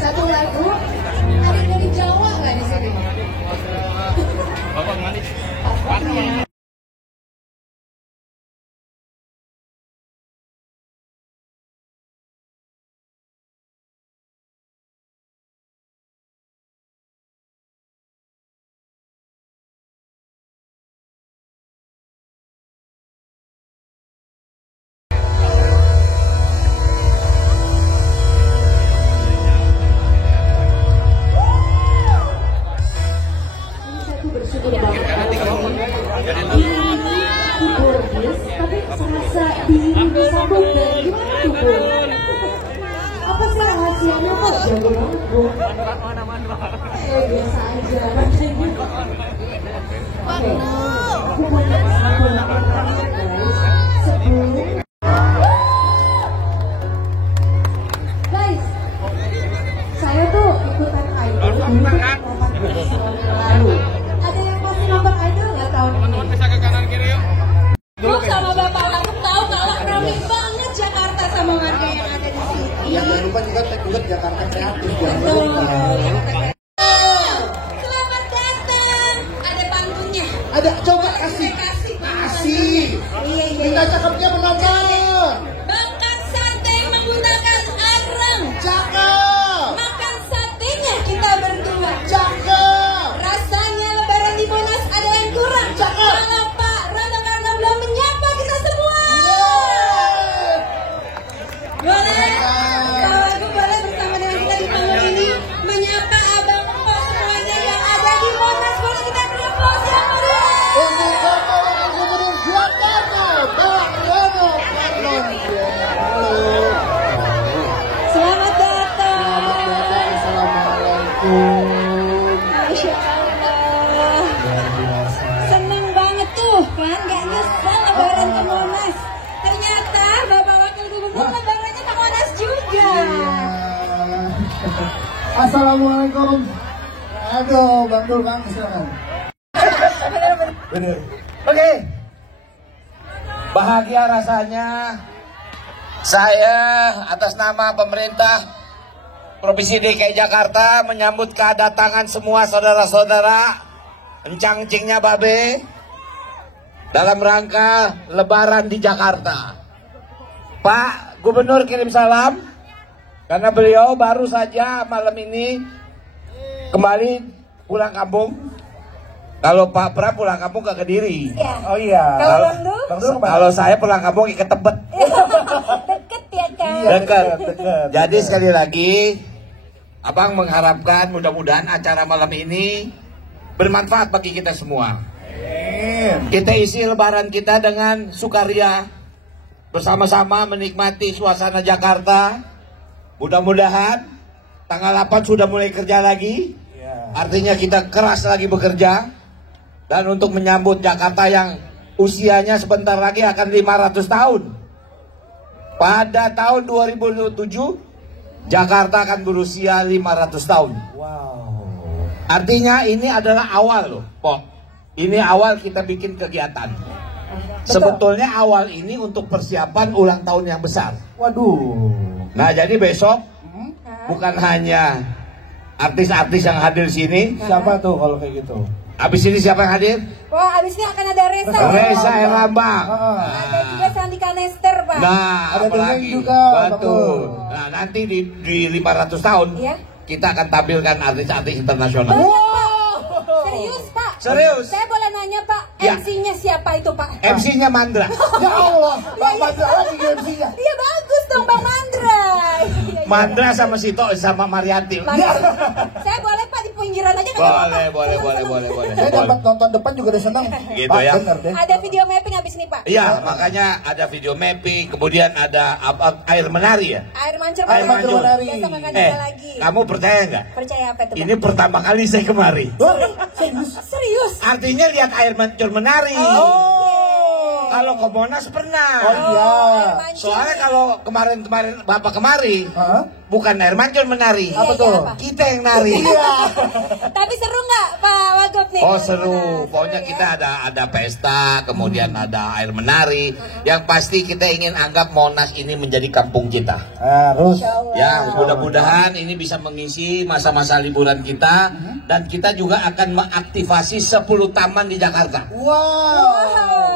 Satu lagu. Ada dari Jawa nggak di sini? Bapak manis. Bersyukur banget ini keyboardis tapi serasa diiringi sabuk dan gimana tuh Bu? Apa sih rahasianya kok jago banget Bu? Biasa aja rasanya. Oke, aku punya satu lagu terakhir guys sebelum guys saya tuh ikutan idol dulu 18 tahun yang lalu. Ada yang masih nonton idol nggak tahun ini? Bisa ke kanan kiri yuk. Buk sama Bapak Latuk tahu kalau ramai banget Jakarta sama warga yang ada di sini. Jangan lupa juga ikut Jakarta Kreatif. Betul. Selamat datang. Ada pantunnya. Ada, coba kasih. Kasih. Iya. Kita cakepnya penonton. Makan sate menggunakan arang. Cakep. Makan satenya kita berdua. Cakep. Rasanya lebaran di Monas ada yang kurang. Cakep. Kalau Pak Rano Karno belum menyapa kita semua. Boleh? Kalau aku boleh bersama dengan kita di panggung ini menyapa abang Pak semuanya yang ada di Monas. Boleh kita beri aplaus yang meriah. Untuk Bapak Wakil Gubernur Jakarta, Pak Rano Karno. Halo. Selamat datang. Selamat datang. Assalamualaikum. Masya Allah. Seneng banget tuh kan, gak nyesel lebaran ke Monas. Ternyata Bapak Wakil Gubernur lebarannya ke Monas juga. Assalamualaikum. Aduh, Bang Dul, Bang, silakan. Bener. Oke. Bahagia rasanya saya atas nama pemerintah Provinsi DKI Jakarta menyambut kedatangan semua saudara-saudara encang-encingnya Babe dalam rangka Lebaran di Jakarta. Pak Gubernur kirim salam karena beliau baru saja malam ini kembali pulang kampung. Kalau Pak Pra pulang kampung ke Kediri. Ya. Oh iya. Kalau Bang Dul? Kalau saya pulang kampung ke Tebet. Deket ya kan? Dekat. Jadi sekali lagi, Abang mengharapkan mudah-mudahan acara malam ini bermanfaat bagi kita semua. Kita isi lebaran kita dengan sukaria, bersama-sama menikmati suasana Jakarta. Mudah-mudahan tanggal 8 sudah mulai kerja lagi. Artinya kita keras lagi bekerja. Dan untuk menyambut Jakarta yang usianya sebentar lagi akan 500 tahun. Pada tahun 2027 Jakarta akan berusia 500 tahun. Wow. Artinya ini adalah awal loh, Pok. Ini awal kita bikin kegiatan. Sebetulnya awal ini untuk persiapan ulang tahun yang besar. Waduh. Nah, jadi besok bukan hanya artis-artis yang hadir sini. Siapa tuh kalau kayak gitu? Habis ini siapa yang hadir? Wah, abis ini akan ada Reza. Reza Herlambang. Ada juga Sandika Nester, Pak. Nah, Ada apalagi Dendeng juga, betul. Nah, nanti di 500 tahun Iya. kita akan tampilkan artis-artis internasional. Serius, Pak? Serius. Saya boleh nanya, Pak, Ya. MC-nya siapa itu, Pak? MC-nya Mandra. Ya Allah, Bang Mandra lagi MC-nya. Iya, bagus dong, Bang Mandra. Iya. Mandra sama Sito sama Marianti. Saya boleh, Pak, di pinggiran aja nggak apa-apa? Boleh. Saya dapat nonton depan juga udah senang. Gitu Pak, ya. bener deh. Ada video mapping habis ini, Pak. Iya, makanya ada video mapping, kemudian ada air menari ya. Air mancur, Air Pak. mancur. Besok akan ada lagi. Kamu percaya nggak? Percaya apa itu, Pak? Ini pertama kali saya kemari. Serius? Artinya lihat air mancur menari. Oh. Kalau ke Monas pernah. Oh iya. Soalnya kalau kemarin Bapak kemari, bukan air mancur menari. Apa tuh? Kita yang nari. Tapi seru nggak Pak Wagub nih? Oh seru, pokoknya kita ada pesta, kemudian ada air menari. Yang pasti kita ingin anggap Monas ini menjadi kampung kita. Harus. Ya, mudah-mudahan ini bisa mengisi masa-masa liburan kita. Dan kita juga akan mengaktifasi 10 taman di Jakarta. Wow.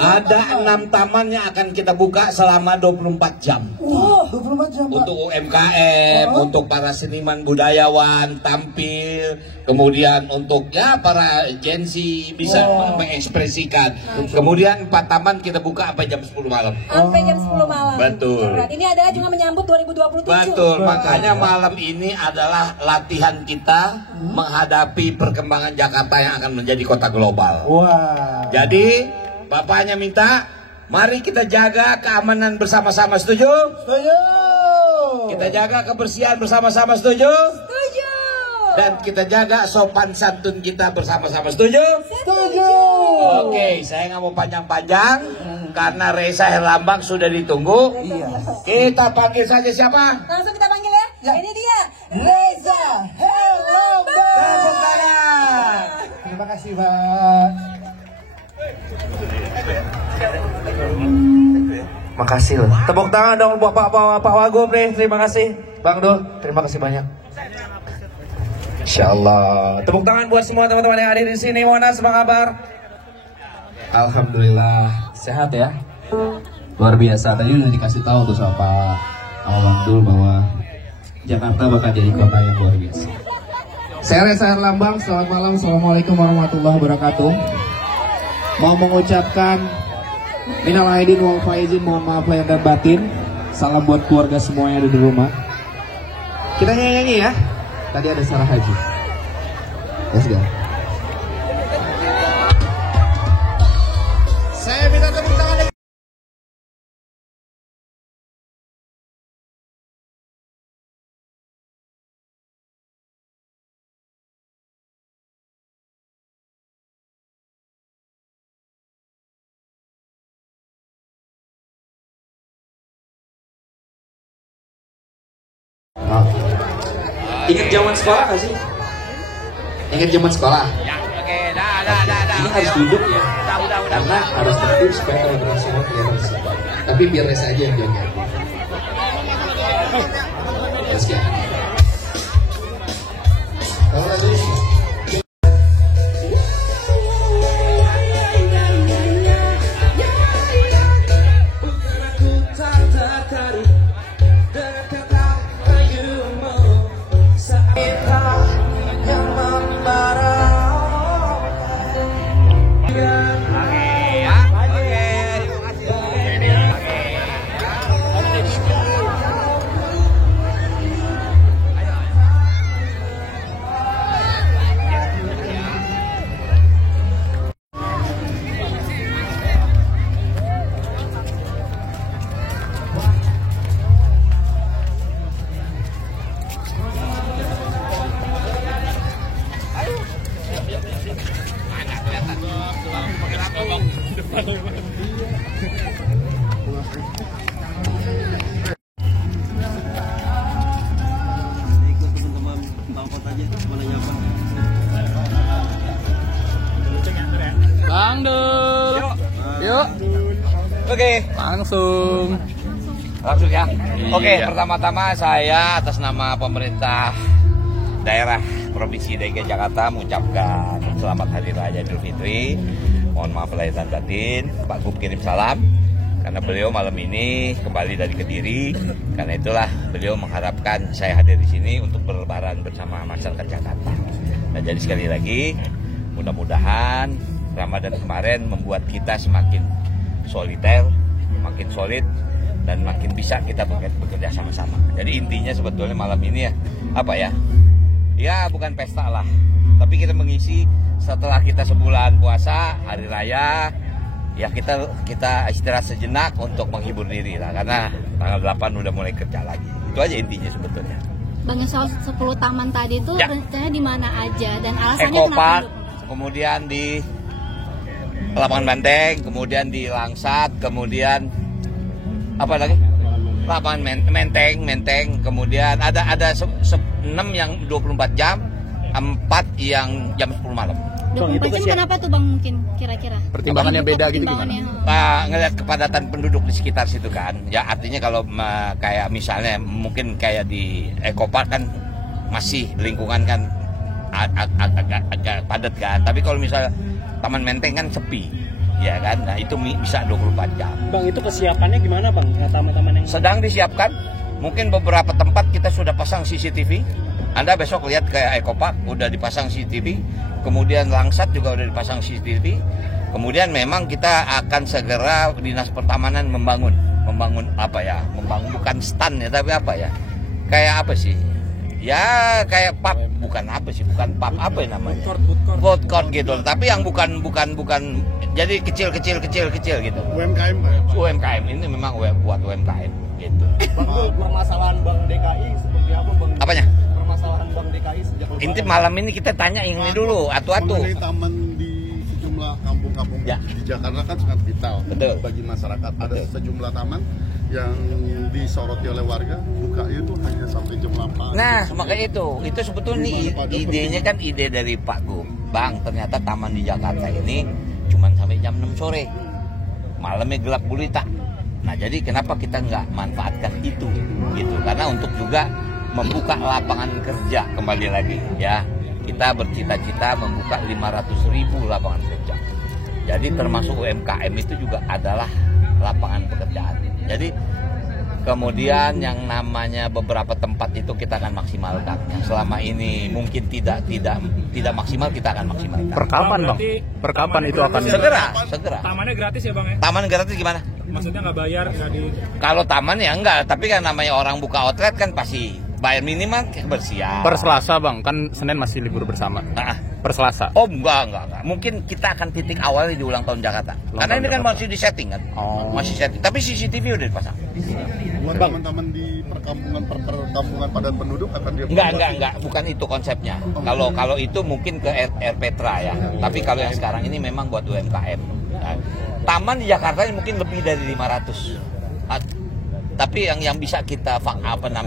Ada 6 taman yang akan kita buka selama 24 jam. 24 jam, Pak. Untuk UMKM, untuk para seniman budayawan tampil, kemudian untuk ya para agensi bisa mengekspresikan. Kemudian 4 taman kita buka sampai jam 10 malam. Sampai jam 10 malam. Betul. Ini adalah juga menyambut 2027. Betul, makanya malam ini adalah latihan kita menghadapi perkembangan Jakarta yang akan menjadi kota global. Wah. Jadi, Bapaknya minta, mari kita jaga keamanan bersama-sama, setuju? Setuju. Kita jaga kebersihan bersama-sama, setuju? Setuju. Dan kita jaga sopan santun kita bersama-sama, setuju? Setuju. Oke, saya nggak mau panjang-panjang karena Reza Herlambang sudah ditunggu. Iya. Kita panggil saja siapa? Langsung kita panggil ya. Ini dia. Reza Herlambang. Tepuk tangan. Terima kasih, Pak. Makasih loh. Tepuk tangan dong buat Pak Wagub nih. Terima kasih Bang Dul. Terima kasih banyak. Insya Allah. Tepuk tangan buat semua teman-teman yang hadir di sini. Monas, apa kabar? Alhamdulillah sehat ya. Luar biasa. Tadi udah dikasih tahu tuh sama Pak Bang Dul bahwa Jakarta bakal jadi kota yang luar biasa. Saya Reza Herlambang. Selamat malam. Assalamualaikum warahmatullahi wabarakatuh. Mau mengucapkan minal aidin wal faizin, mohon maaf lahir dan batin. Salam buat keluarga semua yang ada di rumah. Kita nyanyi ya. Tadi ada Sarah Haji. Let's go. Saya minta tepuk tangan. Ingat zaman sekolah gak sih? Ingat zaman sekolah? Ya, oke, dah. Ini harus duduk ya. Karena harus tertib supaya kalau berhasil kelihatan sih. Tapi biar Reza aja yang jaga. Let's go. Kamu lagi? Bang Dul. Yuk. Oke. Langsung ya. Oke, Iya. pertama-tama saya atas nama pemerintah daerah Provinsi DKI Jakarta mengucapkan selamat Hari Raya Idul Fitri. Mohon maaf lahir dan batin. Pak Gub kirim salam karena beliau malam ini kembali dari Kediri. Karena itulah beliau mengharapkan saya hadir di sini untuk berlebaran bersama masyarakat Jakarta. Nah, jadi sekali lagi mudah-mudahan Ramadan kemarin membuat kita semakin soliter, makin solid, dan makin bisa kita bekerja sama-sama. Jadi intinya sebetulnya malam ini ya, apa ya? Ya bukan pesta lah, tapi kita mengisi setelah kita sebulan puasa, hari raya, ya kita istirahat sejenak untuk menghibur diri lah. Karena tanggal 8 udah mulai kerja lagi. Itu aja intinya sebetulnya. Bang, soal 10 taman tadi itu Ya. rencananya di mana aja dan alasannya Eco Park, kenapa? kemudian di lapangan banteng, kemudian di Langsat, kemudian apa lagi? Lapangan menteng, kemudian ada 6 yang 24 jam, 4 yang jam 10 malam. 24 jam kenapa tuh Bang mungkin kira-kira? Pertimbangannya beda gitu gimana? Ngelihat kepadatan penduduk di sekitar situ kan. Ya artinya kalau kayak misalnya mungkin kayak di Ecopark kan masih lingkungan kan agak padat kan. Tapi kalau misalnya Taman Menteng kan sepi. Ya kan, nah itu bisa 24 jam. Bang, itu kesiapannya gimana Bang? Taman-taman yang sedang disiapkan. Mungkin beberapa tempat kita sudah pasang CCTV. Anda besok lihat kayak Ecopark udah dipasang CCTV. Kemudian Langsat juga udah dipasang CCTV. Kemudian memang kita akan segera Dinas Pertamanan membangun apa ya? Membangun bukan stand ya, tapi apa ya? Kayak apa sih? Ya kayak pub, bukan pub apa ya namanya? Food court gitu. Tapi yang bukan jadi kecil gitu. UMKM ini memang buat UMKM gitu. Bang, permasalahan Bank DKI seperti apa Bang? Apanya? Permasalahan Bank DKI sejak Inti malam ini kita tanya yang ini dulu, atu-atu. Mengenai taman di sejumlah kampung-kampung Ya. di Jakarta kan sangat vital Betul. bagi masyarakat. Ada sejumlah taman yang disoroti oleh warga, bukanya itu hanya sampai jam 8. Nah, makanya itu sebetulnya idenya kan ide dari Pak Gub. Bang, ternyata taman di Jakarta ini cuma sampai jam 6 sore. Malamnya gelap gulita. Nah, jadi kenapa kita nggak manfaatkan itu gitu? Karena untuk juga membuka lapangan kerja kembali lagi ya. Kita bercita-cita membuka 500.000 lapangan kerja. Jadi termasuk UMKM itu juga adalah lapangan pekerjaan. Jadi kemudian yang namanya beberapa tempat itu kita akan maksimalkan. Yang selama ini mungkin tidak maksimal, kita akan maksimalkan. Per kapan Bang? Per kapan itu akan Segera. Tamannya gratis ya Bang ya? Taman gratis gimana? Maksudnya nggak bayar, nggak di... Kalau taman ya enggak, tapi kan namanya orang buka outlet kan pasti bayar minimal kebersihan. per Selasa Bang, kan Senin masih libur bersama. Per Selasa. Oh enggak. Mungkin kita akan titik awal di ulang tahun Jakarta. Karena ini kan masih disetting kan. Oh. Masih setting. Tapi CCTV udah dipasang. Buat teman-teman di perkampungan padat penduduk akan dia Enggak. Bukan itu konsepnya. Kalau itu mungkin ke Air Petra ya. Tapi kalau yang sekarang ini memang buat UMKM. Nah, taman di Jakarta ini mungkin lebih dari 500. Tapi yang bisa kita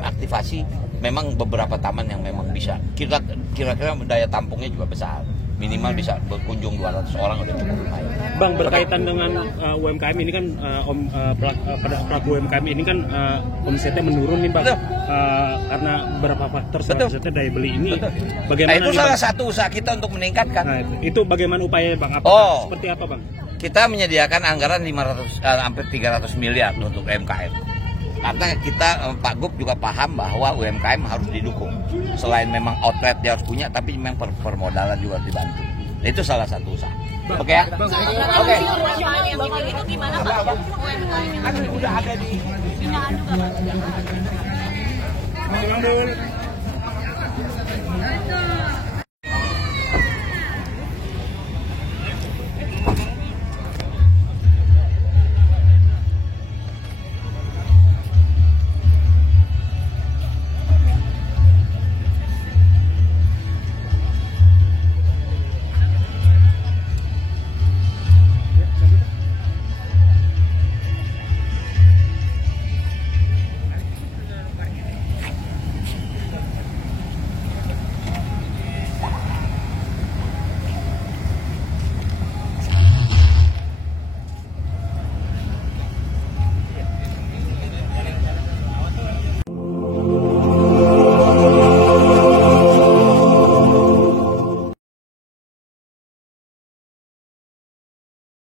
aktivasi memang beberapa taman yang memang bisa. Kira-kira daya tampungnya juga besar. Minimal bisa berkunjung 200 orang udah cukup lumayan. Bang, berkaitan dengan UMKM ini kan pelaku UMKM ini kan omsetnya menurun nih Bang. Karena beberapa faktor selanjutnya daya beli ini. Bagaimana itu salah satu usaha kita untuk meningkatkan. Nah, itu bagaimana upaya Bang? Seperti apa Bang? Kita menyediakan anggaran 500 hampir 300 miliar untuk UMKM. Karena kita Pak Gub juga paham bahwa UMKM harus didukung. Selain memang outlet dia harus punya, tapi memang permodalan juga harus dibantu. Itu salah satu usaha. Oke ya? Oke. Itu gimana Pak? Kan udah ada di Bang Dul.